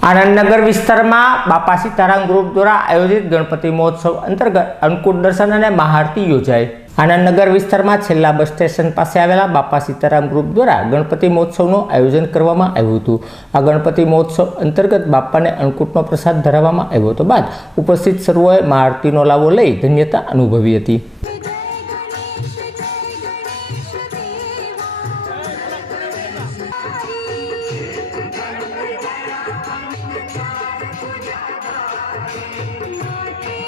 આનંદનગર વિસ્તારમાં બાપા સીતારામ ગ્રુપ દ્વારા આયોજિત ગણપતિ મહોત્સવ અંતર્ગત અન્નકૂટ દર્શન અને મહાઆરતી યોજાઈ. આનંદનગર વિસ્તારમાં છેલ્લા બસ સ્ટેશન પાસે આવેલા બાપા સીતારામ ગ્રુપ દ્વારા ગણપતિ મહોત્સવનું આયોજન કરવામાં આવ્યું હતું. આ ગણપતિ મહોત્સવ અંતર્ગત બાપાને અન્નકૂટનો પ્રસાદ ધરાવવામાં આવ્યો હતો બાદ ઉપસ્થિત સર્વોએ મહાઆરતીનો લાવો લઈ ધન્યતા અનુભવી હતી. Lord.